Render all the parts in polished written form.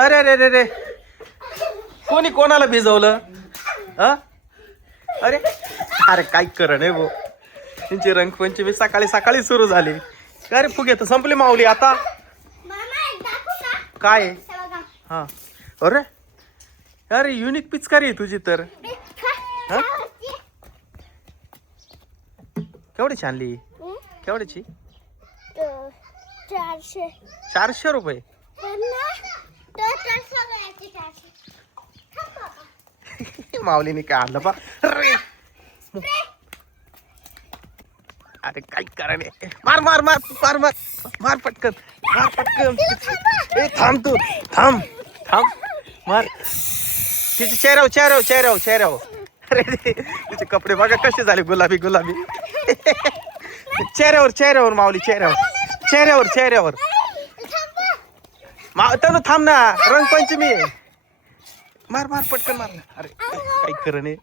अरे अरे अरे अरे कोणी कोणाला भिजवलं? हा अरे अरे काय कर नाही भाऊ. त्यांची रंगपंचमी सकाळी सकाळी सुरू झाली. अरे फुगे तर संपली माऊली आता. काय हा अरे अरे युनिक पिचकारी आहे तुझी तर. हा केवढी आणली? केवढ्याची? 400 रुपये. माऊलीने काय आणलं बा. अरे काय करा नाही. मार मार मार मार मार मार पटकन मार पटकन. ए थांब तू थांब थांब मार. तिचे चेहऱ्यावर चेहऱ्यावर चेहऱ्यावर चेहऱ्यावर. अरे तिचे कपडे बघा कसे झाले गुलाबी गुलाबी. चेहऱ्यावर चेहऱ्यावर माऊली चेहऱ्यावर चेहऱ्यावर चेहऱ्यावर. तनु थांब ना रंगपंचमी आहे. मार मार पटकन मार. अरे काही खरं नाही.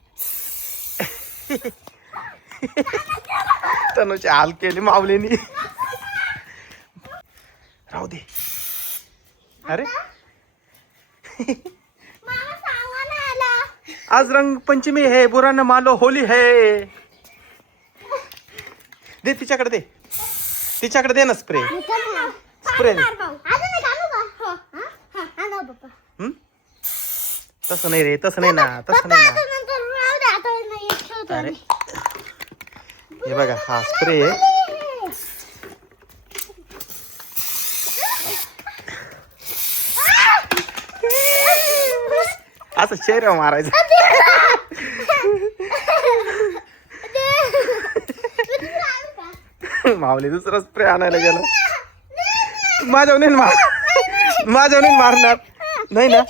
तनुची हाल केली माऊलीनी. राहू दे. अरे आज रंगपंचमी है बुरा न मानो होली है. दे तिच्याकडे दे. तिच्याकडे दे ना स्प्रे. स्प्रे दे. तसं नाही रे तसं नाही ना तसं नाही ना. अरे हे बघा हा स्प्रे आहे. असं चेहऱ्यावर मारायचं. माऊली दुसरा स्प्रे आणायला गेला. माझ्यावर नाही मारणार नाही ना.